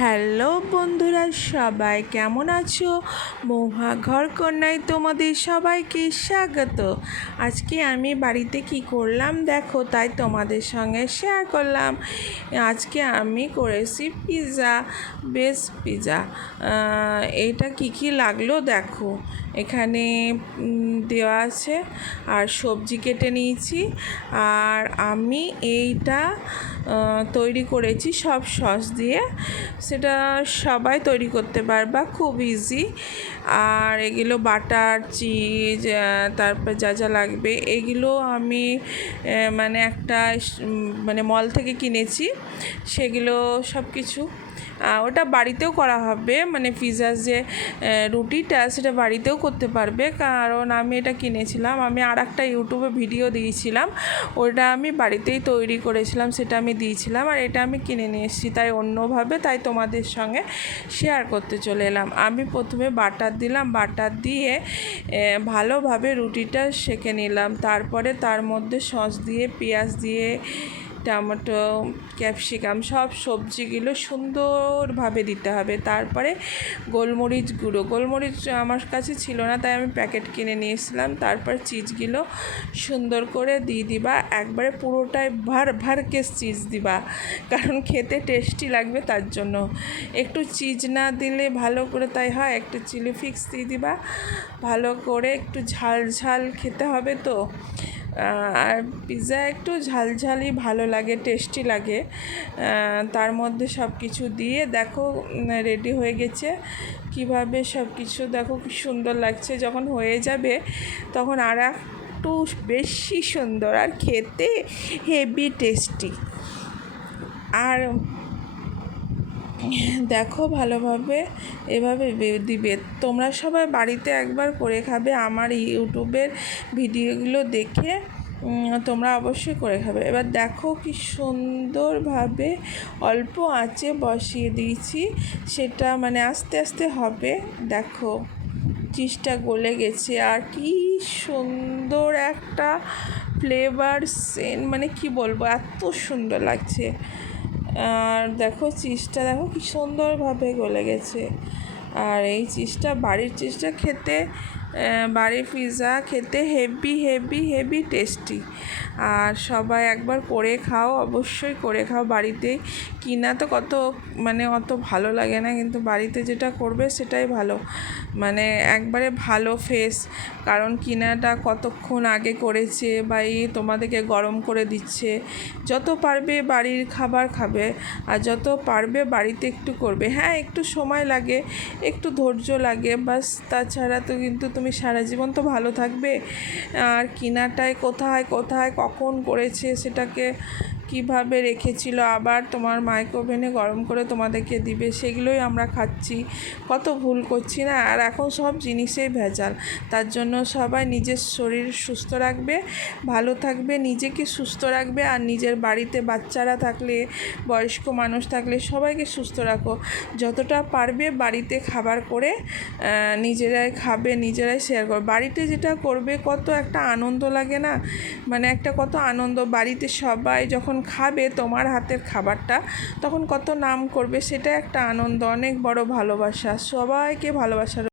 Hello বন্ধুরা, সবাই কেমন আছো? মহুয়া ঘর কন্যায় তোমাদের সবাইকে স্বাগত। আজকে আমি বাড়িতে কি করলাম দেখো, তাই তোমাদের সঙ্গে শেয়ার করলাম। আজকে আমি করেছি পিৎজা, বেস পিৎজা। এইটা কি লাগলো দেখো, এখানে দেওয়া আছে আর সবজি কেটে নিয়েছি। আর আমি এইটা তৈরি করেছি সব সস দিয়ে। সেটা সবাই তৈরি করতে পারবা, খুব ইজি। আর এগুলো বাটার, চিজ, তারপর যা যা লাগবে এগুলো আমি মানে একটা মল থেকে কিনেছি। সেগুলো সব কিছু ওটা বাড়িতেও করা হবে, মানে পিৎজার যে রুটিটা সেটা বাড়িতেও করতে পারবে, কারণ আমি এটা কিনেছিলাম। আমি আর একটা ইউটিউবে ভিডিও দিয়েছিলাম, ওটা আমি বাড়িতেই তৈরি করেছিলাম, সেটা আমি দিয়েছিলাম। আর এটা আমি কিনে নিয়ে এসেছি তাই অন্যভাবে, তাই তোমাদের সঙ্গে শেয়ার করতে চলে এলাম। আমি প্রথমে বাটার দিলাম, বাটার দিয়ে ভালোভাবে রুটিটা সেঁকে নিলাম। তারপরে তার মধ্যে সস দিয়ে, পেঁয়াজ দিয়ে, টমেটো, ক্যাপসিকাম সব সবজিগুলো সুন্দরভাবে দিতে হবে। তারপরে গোলমরিচ গুঁড়ো, গোলমরিচ আমার কাছে ছিল না তাই আমি প্যাকেট কিনে নিয়ে এসেছিলাম। তারপর চিজগুলো সুন্দর করে দিয়ে দিবা, একবারে পুরোটাই ভার চিজ দিবা, কারণ খেতে টেস্টি লাগবে। তার জন্য একটু চিজ না দিলে ভালো করে তাই হয়, একটু চিলি ফ্লেক্স দিয়ে দিবা। ভালো করে একটু ঝাল খেতে হবে তো, আর পিৎজা একটু ঝালঝালই ভালো লাগে, টেস্টি লাগে। তার মধ্যে সব কিছু দিয়ে দেখো রেডি হয়ে গেছে। কিভাবে সব কিছু দেখো কি সুন্দর লাগছে। যখন হয়ে যাবে তখন আর একটু বেশি সুন্দর, আর খেতে হেভি টেস্টি। আর দেখো ভালোভাবে এভাবে দিবে। তোমরা সবাই বাড়িতে একবার করে খাবে, আমার ইউটিউবের ভিডিওগুলো দেখে তোমরা অবশ্যই করে খাবে। এবার দেখো কি সুন্দরভাবে অল্প আঁচে বসিয়ে দিয়েছি, সেটা মানে আস্তে আস্তে হবে। দেখো চিজটা গলে গেছে, আর কি সুন্দর একটা ফ্লেভার সেন্ট, মানে কি বলবো, এত সুন্দর লাগছে। আর দেখো চিজটা দেখো কি সুন্দরভাবে গলে গেছে। আর এই চিজটা, বাড়ির চিজটা খেতে, বাড়ির পিৎজা খেতে হেভি টেস্টি। আর সবাই একবার করে খাও, অবশ্যই করে খাও বাড়িতেই। কিনা তো অত ভালো লাগে না, কিন্তু বাড়িতে যেটা করবে সেটাই ভালো, মানে একবারে ভালো ফ্রেশ। কারণ কিনাটা কতক্ষণ আগে করেছে বা তোমাদেরকে গরম করে দিচ্ছে। যত পারবে বাড়ির খাবার খাবে, আর যত পারবে বাড়িতে একটু করবে। হ্যাঁ, একটু সময় লাগে, একটু ধৈর্য লাগে, বাস। তাছাড়া তো কিন্তু তুমি সারা জীবন তো ভালো থাকবে। আর কিনাটায় কোথায় কখন করেছে, সেটাকে কিভাবে রেখেছিল, আবার তোমার মাইক্রোওভেনে গরম করে তোমাদেরকে দিবে, সেগুলোই আমরা খাচ্ছি। কত ভুল করছি না। আর এখন সব জিনিসেই ভেজাল। তার জন্য সবাই নিজের শরীর সুস্থ রাখবে, ভালো থাকবে, নিজেকে সুস্থ রাখবে। আর নিজের বাড়িতে বাচ্চারা থাকলে, বয়স্ক মানুষ থাকলে সবাইকে সুস্থ রাখো। যতটা পারবে বাড়িতে খাবার করে নিজেরাই খাবে, নিজেরাই শেয়ার করবে। বাড়িতে যেটা করবে কত একটা আনন্দ লাগে না, মানে একটা কত আনন্দ। বাড়িতে সবাই যখন খাবে তোমার হাতের খাবারটা, তখন কত নাম করবে, সেটা একটা আনন্দ, অনেক বড় ভালোবাসা। সবাইকে ভালোবাসা।